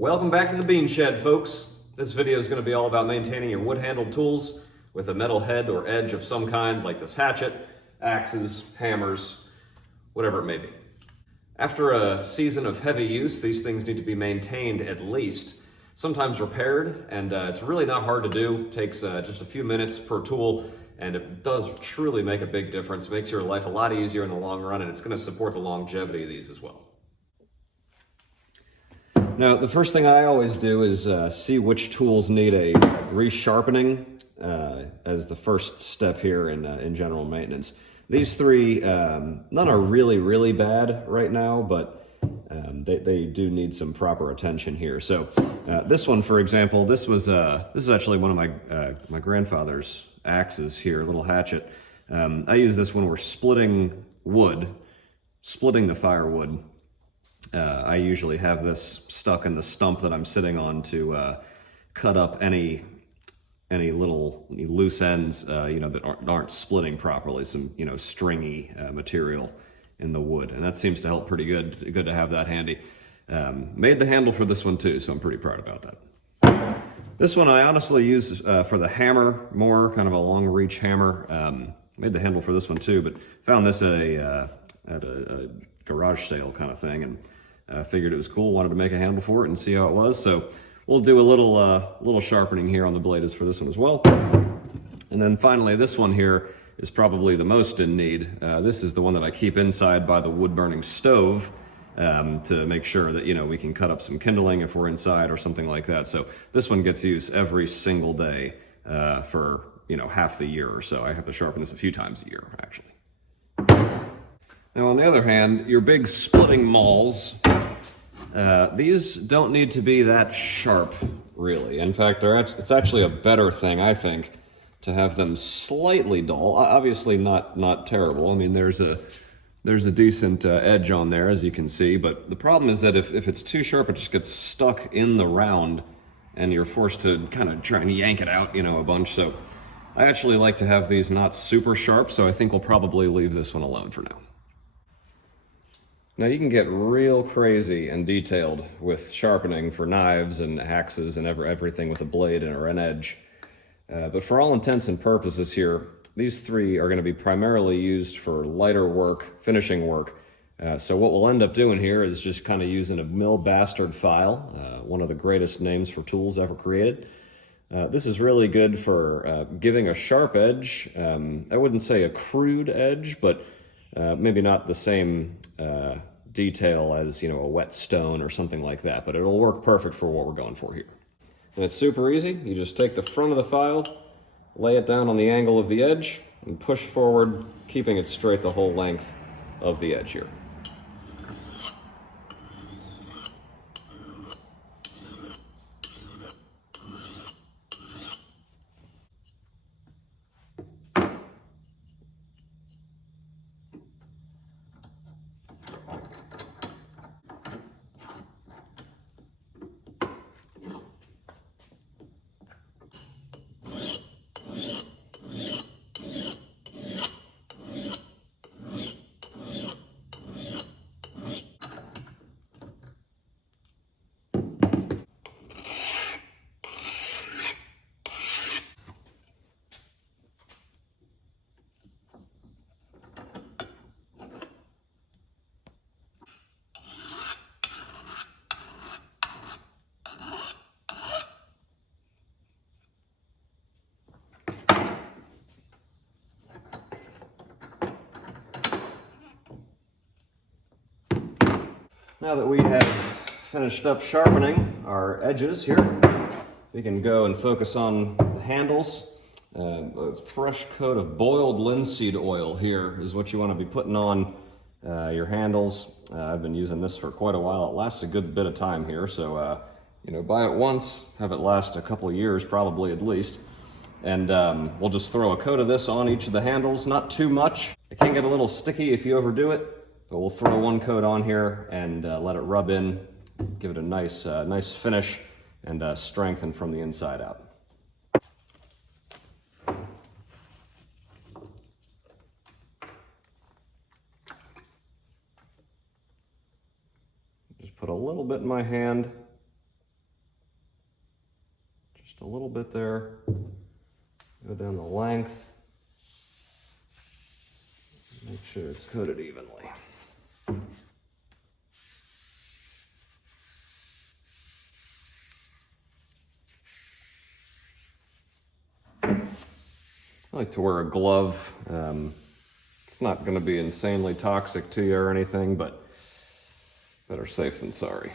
Welcome back to the Bean Shed, folks. This video is going to be all about maintaining your wood-handled tools with a metal head or edge of some kind, like this hatchet, axes, hammers, whatever it may be. After a season of heavy use, these things need to be maintained at least, sometimes repaired, and it's really not hard to do. It takes just a few minutes per tool, and it does truly make a big difference. It makes your life a lot easier in the long run, and it's going to support the longevity of these as well. Now, the first thing I always do is see which tools need a resharpening as the first step here in general maintenance. These three, none are really bad right now, but they do need some proper attention here. So this one, for example, this is actually one of my grandfather's axes here, a little hatchet. I use this when we're splitting the firewood. I usually have this stuck in the stump that I'm sitting on to cut up any loose ends, that aren't splitting properly, some, stringy material in the wood. And that seems to help pretty good to have that handy. Made the handle for this one too, so I'm pretty proud about that. This one I honestly use for the hammer more, kind of a long reach hammer. Made the handle for this one too, but found this at a garage sale kind of thing, and figured it was cool, wanted to make a handle for it and see how it was. So we'll do a little sharpening here on the blade for this one as well. And then finally, this one here is probably the most in need. This is the one that I keep inside by the wood burning stove to make sure that, we can cut up some kindling if we're inside or something like that. So this one gets used every single day for, half the year or so. I have to sharpen this a few times a year, actually. Now, on the other hand, your big splitting mauls, these don't need to be that sharp, really. In fact, it's actually a better thing, I think, to have them slightly dull. Obviously not terrible. I mean, there's a decent edge on there, as you can see, but the problem is that if it's too sharp, it just gets stuck in the round, and you're forced to kind of try and yank it out, a bunch. So I actually like to have these not super sharp, so I think we'll probably leave this one alone for now. Now, you can get real crazy and detailed with sharpening for knives and axes and everything with a blade or an edge. But for all intents and purposes here, these three are going to be primarily used for lighter work, finishing work. So what we'll end up doing here is just kind of using a mill bastard file, one of the greatest names for tools ever created. This is really good for giving a sharp edge. I wouldn't say a crude edge, but maybe not the same detail as, a whetstone or something like that, but it'll work perfect for what we're going for here. And it's super easy. You just take the front of the file, lay it down on the angle of the edge, and push forward, keeping it straight the whole length of the edge here. Now that we have finished up sharpening our edges here, we can go and focus on the handles. A fresh coat of boiled linseed oil here is what you want to be putting on your handles. I've been using this for quite a while. It lasts a good bit of time here, so buy it once, have it last a couple of years, probably at least. And we'll just throw a coat of this on each of the handles, not too much. It can get a little sticky if you overdo it. But we'll throw one coat on here and let it rub in, give it a nice finish, and strengthen from the inside out. Just put a little bit in my hand Just a little bit there. Go down the length. Make sure it's coated evenly. I like to wear a glove. It's not going to be insanely toxic to you or anything, but better safe than sorry.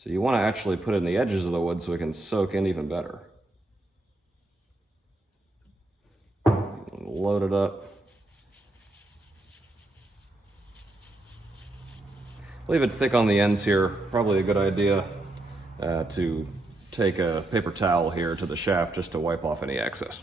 So you want to actually put it in the edges of the wood so it can soak in even better. Load it up. Leave it thick on the ends here. Probably a good idea to take a paper towel here to the shaft just to wipe off any excess.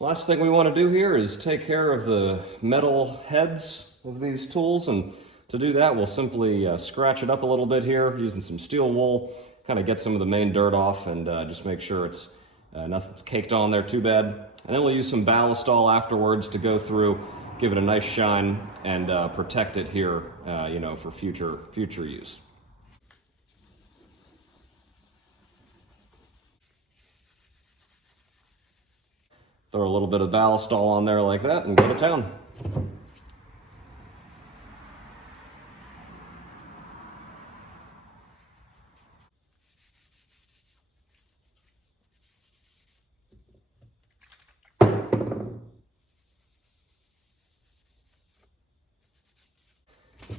Last thing we want to do here is take care of the metal heads of these tools, and to do that we'll simply scratch it up a little bit here using some steel wool, kind of get some of the main dirt off and just make sure it's nothing's caked on there too bad. And then we'll use some ballistol afterwards to go through, give it a nice shine, and protect it here, you know, for future use. Throw a little bit of ballistol on there like that and go to town.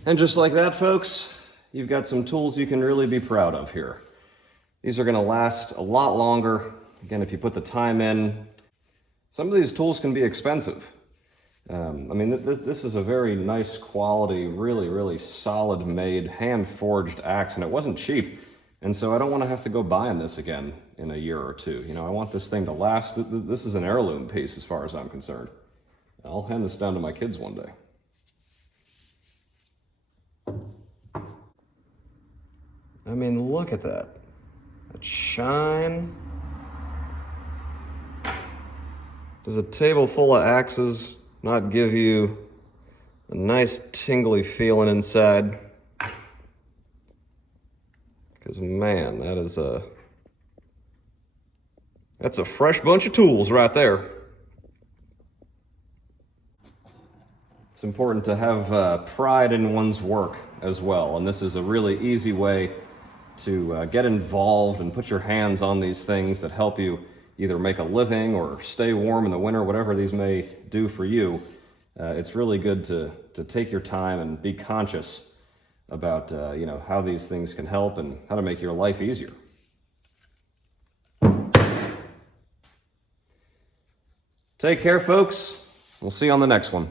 And just like that, folks, you've got some tools you can really be proud of here. These are going to last a lot longer. Again, if you put the time in. Some of these tools can be expensive. I mean, this is a very nice quality, really solid made, hand forged axe, and it wasn't cheap. And so I don't want to have to go buying this again in a year or two. You know, I want this thing to last. This is an heirloom piece as far as I'm concerned. I'll hand this down to my kids one day. I mean, look at that. That shine. Does a table full of axes not give you a nice tingly feeling inside? Because man, that's a fresh bunch of tools right there. It's important to have pride in one's work as well, and this is a really easy way to get involved and put your hands on these things that help you either make a living or stay warm in the winter, whatever these may do for you. It's really good to take your time and be conscious about you know, how these things can help and how to make your life easier. Take care, folks. We'll see you on the next one.